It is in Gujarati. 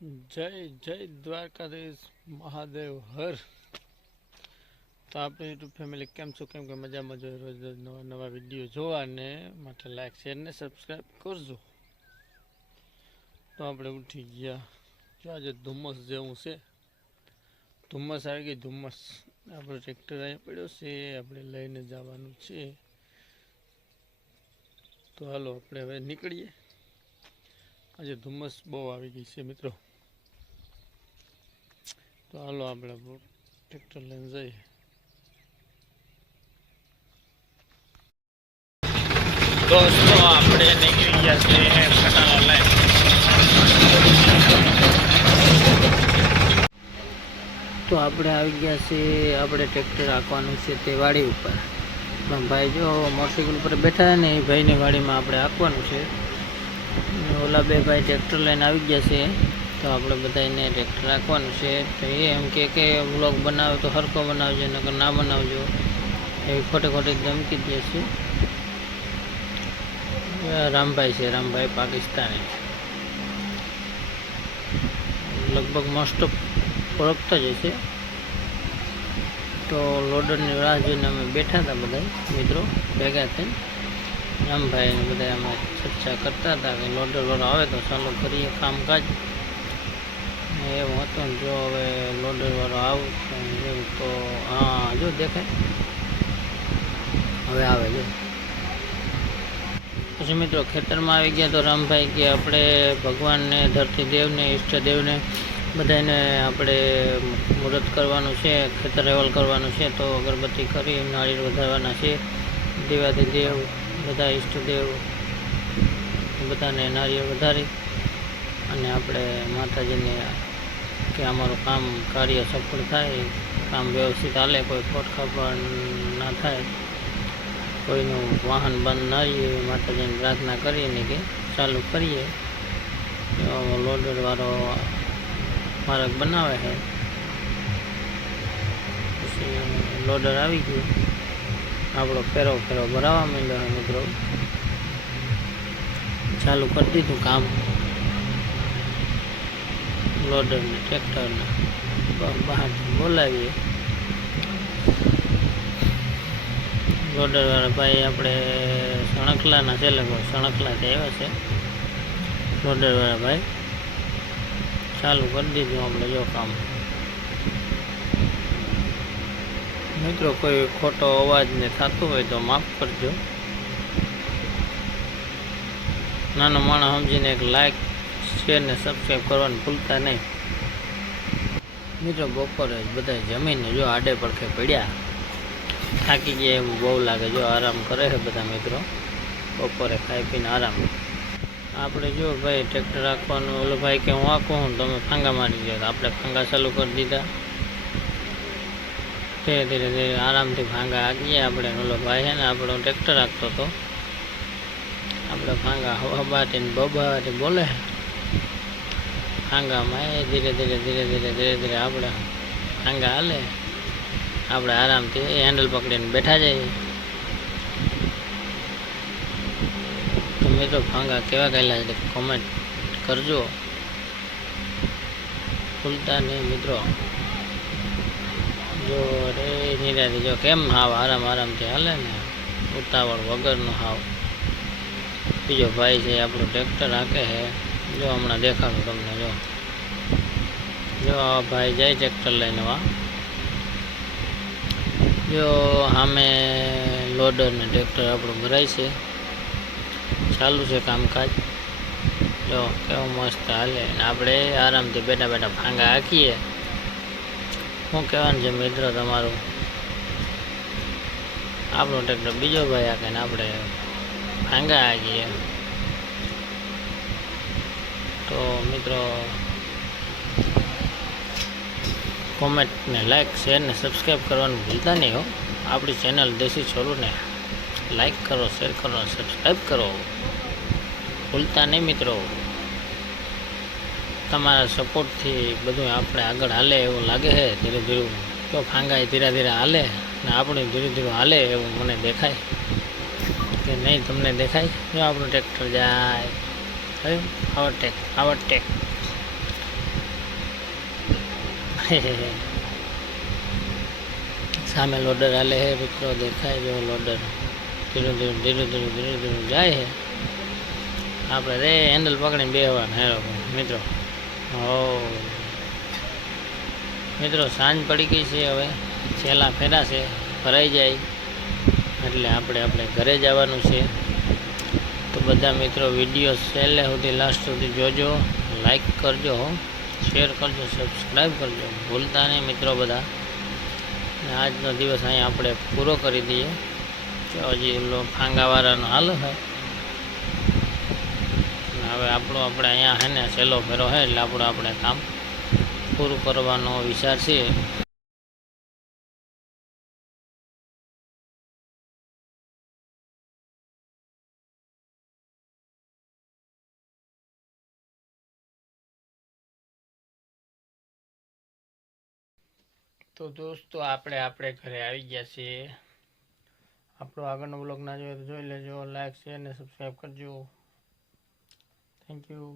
જય જય દ્વારકાધીશ મહાદેવ હર. તો આપણે યુટ્યુબ ફેમિલી કેમ છો? કેમ કે મજામાં જો રોજ રોજ નવા નવા વિડીયો જોવાને માટે લાઈક શેર ને સબસ્ક્રાઈબ કરજો. તો આપણે ઉઠી ગયા જો આજે ધુમ્મસ જેવું છે, ધુમ્મસ આવી ગઈ ધુમ્મસ. આપણો ટ્રેક્ટર અહીંયા પડ્યો છે, આપણે લઈને જવાનું છે. તો હાલો આપણે હવે નીકળીએ. આજે ધુમ્મસ બહુ આવી ગઈ છે મિત્રો. તો હાલો આપણે ટ્રેક્ટર લઈને જઈએ. દોસ્તો આપણે નીકળી ગયા છે ખટારા લાઈન. તો આપણે આવી ગયા છે, આપણે ટ્રેક્ટર રાખવાનું છે તે વાડી ઉપર. પણ ભાઈ જો મોટરસાઇકલ ઉપર બેઠા ને એ ભાઈની વાડીમાં આપણે આપવાનું છે. ઓલા બે ભાઈ ટ્રેક્ટર લઈને આવી ગયા છે, તો આપણે બધાને ટ્રેક્ટર રાખવાનું છે. તો એ એમ કે વ્લોગ બનાવે તો સરખો બનાવજો, નકર ના બનાવજો એવી ખોટે ખોટી ધમકી દે છે. રામભાઈ છે, રામભાઈ પાકિસ્તાની, લગભગ મોસ્ટ ઓફ ઓળખતા જ હશે. તો લોડરની રાહ જોઈને અમે બેઠા હતા બધા મિત્રો ભેગા થઈને. રામભાઈ ને બધા અમે ચર્ચા કરતા હતા કે લોડર વાળો આવે તો ચાલો કરીએ કામકાજ. એવું હતું જો હવે લોડર વાળો આવતો તો હા જો દેખાય હવે આવે જો. પછી મિત્રો ખેતરમાં આવી ગયા તો રામભાઈ કે આપણે ભગવાનને, ધરતી દેવને, ઈષ્ટદેવને બધાને આપણે મુહૂર્ત કરવાનું છે, ખેતર રહેવલ કરવાનું છે. તો અગરબત્તી કરી નાળિયેર વધારવાના છે. દેવાથી દેવ બધા ઈષ્ટદેવ બધાને નાળિયેર વધારી અને આપણે માતાજીને કે અમારું કામ કાર્ય સફળ થાય, કામ વ્યવસ્થિત હાલે, કોઈ ખોટખાપણ ના થાય, કોઈનું વાહન બંધ ના રહીએ, માતાજીને પ્રાર્થના કરીને કે ચાલુ કરીએ. લોડર વાળો માર્ગ બનાવે છે. પછી લોડર આવી ગયું, આપણો ફેરો ભરાવા માંડ્યો છે મિત્રો. ચાલુ કરી દીધું કામ લોડરને ટ્રેક્ટરને બહાર બોલાવીએ. લોડર વાળા ભાઈ આપણે સણકલાના છે, લગભગ સણકલાથી આવ્યા છે લોડર વાળા ભાઈ. ચાલુ કરી દીધું આપણે જો કામ. મિત્રો કોઈ ખોટો અવાજ ને થતું હોય તો માફ કરજો. નાનો માણસ સમજીને એક લાઈક શેર ને સબસ્ક્રાઈબ કરવાનું ભૂલતા નહીં મિત્રો. બપોરે બધા જમીને જો આડે પડખે પડ્યા, થાકી ગયા એવું બહુ લાગે. જો આરામ કરે છે બધા મિત્રો, બપોરે ખાઈ પીને આરામ. આપણે જો ભાઈ ટ્રેક્ટર રાખવાનું, ઓલો ભાઈ કે હું આખું તમે ફાંગા મારી દો. આપણે ફાંગા ચાલુ કરી દીધા. ધીરે ધીરે ધીરે આરામથી ફાંગા આગીએ આપણે. ઓલો ભાઈ છે ને આપણો ટ્રેક્ટર રાખતો હતો, આપણે ફાંગા હવાબાટીને બબાટી બોલે ફાંગામાં. એ ધીરે ધીરે ધીરે ધીરે ધીરે ધીરે આપણે ફાંગા હાલે, આપણે આરામથી હેન્ડલ પકડીને બેઠા જઈએ. તો મિત્રો ફાંગા કેવા ગયેલા છે કોમેન્ટ કરજો, ભૂલતા નહીં મિત્રો. જો રે નિરાથી જો કેમ હાવ આરામથી હાલે ને, ઉતાવળ વગરનો હાવ. બીજો ભાઈ છે આપણું ટ્રેક્ટર હાકે છે, જો હમણાં દેખાડું તમને. જો આ ભાઈ જાય ટ્રેક્ટર લઈને વા. જો સામે લોડર ને ટ્રેક્ટર આપણું ભરાય છે, ચાલુ છે કામકાજ. જો કેવું મસ્ત હાલે ને આપણે આરામથી બેઠા બેઠા ફાંગા હાકીએ. શું કહેવાનું છે મિત્રો તમારું? આપણું ટ્રેક્ટર બીજો ભાઈ હાકે ને આપણે ફાંગા હાકીએ. તો મિત્રો કોમેન્ટ ને લાઈક શેર ને સબસ્ક્રાઈબ કરવાનું ભૂલતા નહીં હો. આપણી ચેનલ દેશી છોરુને લાઈક કરો, શેર કરો, સબસ્ક્રાઈબ કરો, ભૂલતા નહીં મિત્રો. તમારા સપોર્ટથી બધું આપણે આગળ હાલે એવું લાગે છે. ધીરે ધીરે તો ફાંગાય ધીરે ધીરે હાલે ને આપણે ધીરે ધીરે હાલે એવું મને દેખાય કે નહીં? તમને દેખાય? જો આપણું ટ્રેક્ટર જાય, ઓવરટેક સામે લોડર હાલે હે મિત્રો, દેખાય જો લોડર ધીરે ધીરે ધીરે ધીરે ધીરે ધીરે જાય છે. આપણે રે હેન્ડલ પકડીને બેહવાનું હેરો મિત્રો. હો મિત્રો, સાંજ પડી ગઈ છે, હવે છેલ્લા ફેરા છે, ભરાઈ જાય એટલે આપણે ઘરે જવાનું છે. તો બધા મિત્રો વિડીયો છેલ્લે સુધી લાસ્ટ સુધી જોજો, લાઈક કરજો, શેર કરજો, સબસ્ક્રાઈબ કરજો, ભૂલતા નહીં મિત્રો બધા. આજનો દિવસ અહીંયા આપણે પૂરો કરી દઈએ. હજી ફાંગાવાળાનો હાલ છે. હવે આપણે અહીંયા છે ને છેલ્લો ફેરો છે એટલે આપણે કામ પૂરું કરવાનો વિચાર છે. તો દોસ્તો આપણે ઘરે આવી ગયા છીએ. આપણો આગળનો બ્લોગ ના જોયો તો જોઈ લેજો, લાઈક શેર અને સબસ્ક્રાઈબ કરજો. Thank you.